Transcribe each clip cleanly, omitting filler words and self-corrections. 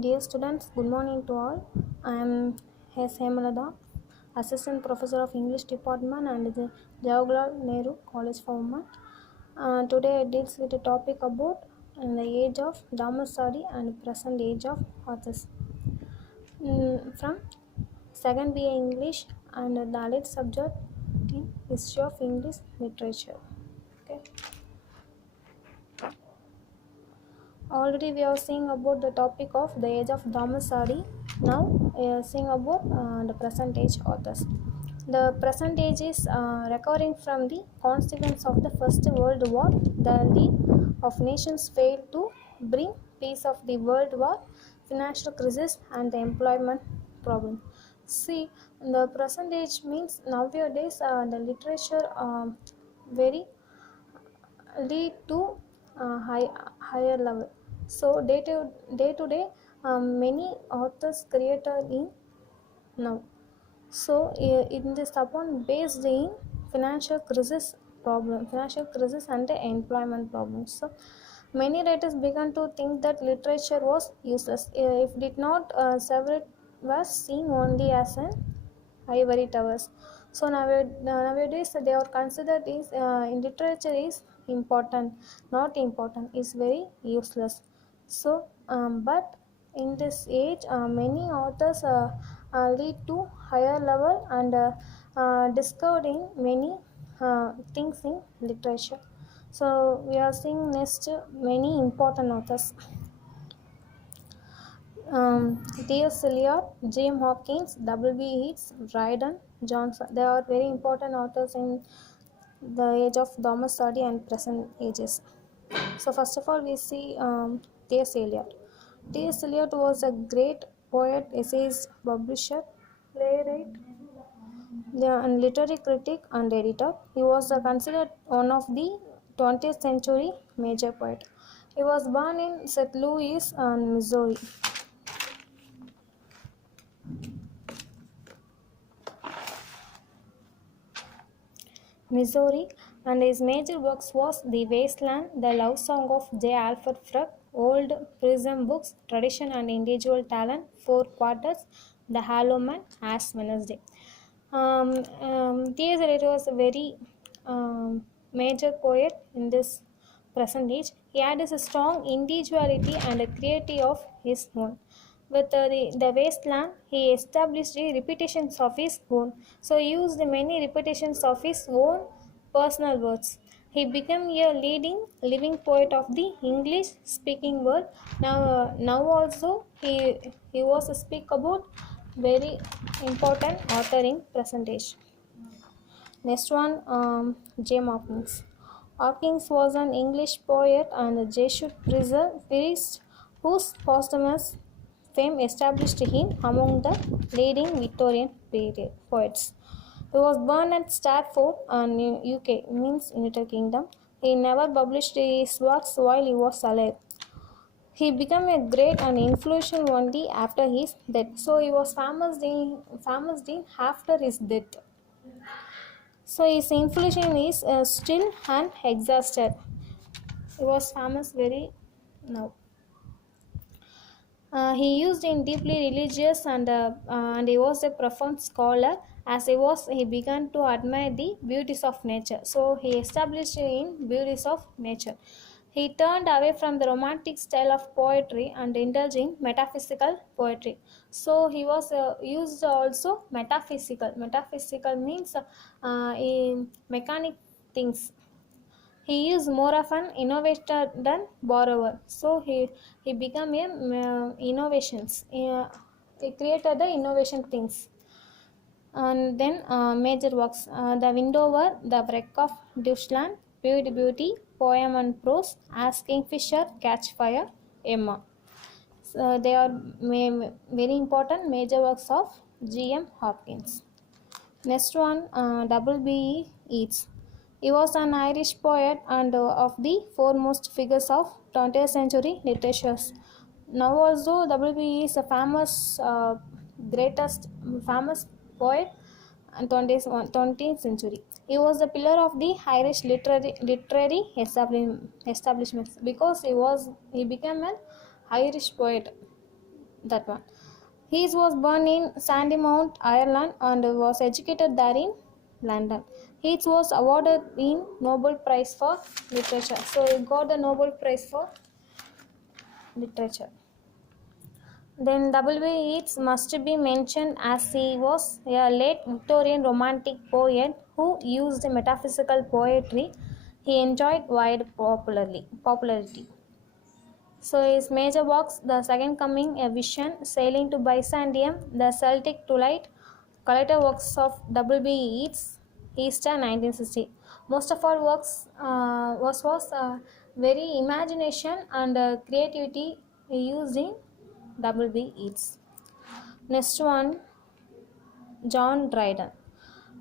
Dear students, good morning to all. I am S. Hemalada, Assistant Professor of English Department and the Jawaharlal Nehru College for Women. Today I deals with a topic about the age of Dharmasari and present age of authors. From second BA English and the allied subject in History of English Literature. Okay. Already we are seeing about the topic of the age of Dharmasari. Now we are seeing about the present age authors. The present age is recovering from the consequence of the First World War. The League of Nations failed to bring peace of the World War, financial crisis, and the employment problem. See, the present age means nowadays the literature very lead to higher level. So day to day many authors created in now. So in this upon based in financial crisis and the employment problems. So many writers began to think that literature was useless if did not several was seen only as an ivory towers. So nowadays they are considered is in literature is important, not important, is very useless. So but in this age many authors lead to higher level and discovering many things in literature. So we are seeing next many important authors. T.S. Eliot, James Hopkins, W.B. Yeats, Dryden Johnson. They are very important authors in the age of Dharmasari and present ages. So first of all, we see T.S. Eliot. T.S. Eliot was a great poet, essayist, publisher, playwright, and literary critic and editor. He was considered one of the 20th century major poet. He was born in St. Louis, Missouri. Missouri, and his major works was The Wasteland, The Love Song of J. Alfred Fruck, Old Prism Books, Tradition and Individual Talent, Four Quarters, The Hollow Man, Ash Wednesday. T.S. Eliot was a very major poet in this present age. He had a strong individuality and a creativity of his own. With the wasteland, he established the repetitions of his own. So he used many repetitions of his own personal words. He became a leading living poet of the English speaking world. Now also he was a speak about very important author in present age. Next one, James Hopkins. Hopkins was an English poet and a Jesuit priest whose posthumous fame established him among the leading Victorian period poets. He was born at Stratford, UK, means United Kingdom. He never published his works while he was alive. He became a great and influential only after his death. So he was famous after his death. So his influence is still unexhausted. He was famous very now. He used in deeply religious and he was a profound scholar. As he began to admire the beauties of nature. So he established in beauties of nature. He turned away from the romantic style of poetry and indulged in metaphysical poetry. So he was used also metaphysical. Metaphysical means in mechanic things. He is more of an innovator than borrower. So he became a innovations. He created the innovation things. And then major works: The Windower, The Wreck of Deutschland, Vivid Beauty, Poem and Prose, As Kingfisher Catch Fire, Emma. So they are very important major works of G.M. Hopkins. Next one, W.B. Yeats. He was an Irish poet and of the foremost figures of 20th century literature. Now also W.B. is a famous poet in 20th century. He was the pillar of the Irish literary establishment because he became an Irish poet. that one. He was born in Sandymount, Ireland, and was educated there in London. He was awarded in Nobel Prize for Literature. So he got the Nobel Prize for Literature. Then W. Yeats must be mentioned as he was a late Victorian romantic poet who used metaphysical poetry. He enjoyed wide popularity. So his major works, The Second Coming, A Vision, Sailing to Byzantium, The Celtic Twilight, collected works of W. Yeats, Easter 1960. Most of our works was very imagination and creativity used in W. Yeats. Next one, John Dryden.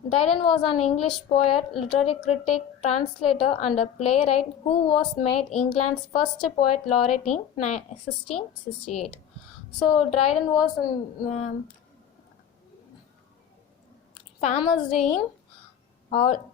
Dryden was an English poet, literary critic, translator, and a playwright who was made England's first poet laureate in 1668. So Dryden was famous in all.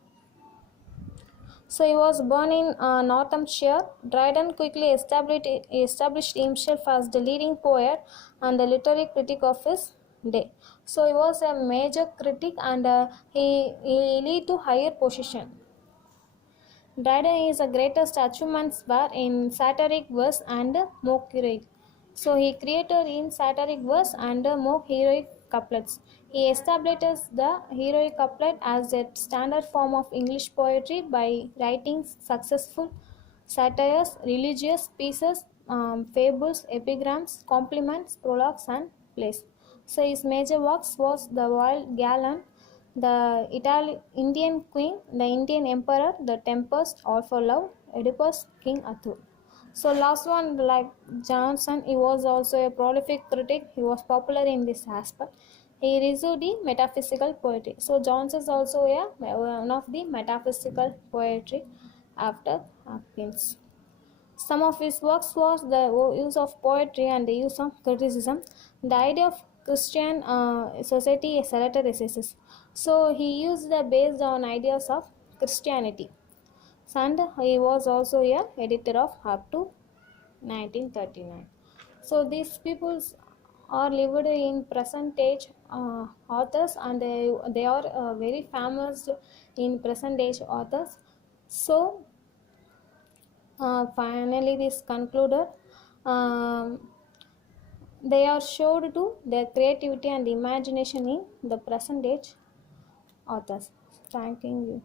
So he was born in Northamptonshire. Dryden quickly established himself as the leading poet and the literary critic of his day. So he was a major critic and he lead to higher position. Dryden is the greatest achievements were in satiric verse and mock heroic. So he created in satiric verse and mock heroic couplets. He established the heroic couplet as a standard form of English poetry by writing successful satires, religious pieces, fables, epigrams, compliments, prologues, and plays. So his major works was The Wild Gallant, the Indian Queen, the Indian Emperor, The Tempest, All for Love, Oedipus, King Arthur. So last one, like Johnson, he was also a prolific critic. He was popular in this aspect. He received the metaphysical poetry. So Johnson is also one of the metaphysical poetry after Hopkins. Some of his works was the use of poetry and the use of criticism. The idea of Christian society is selected essays. So he used the based on ideas of Christianity. And he was also a editor of up to 1939. So these peoples are lived in present age authors and they are very famous in present age authors. So finally this concluded. Um, they are showed to their creativity and imagination in the present age authors. Thanking you.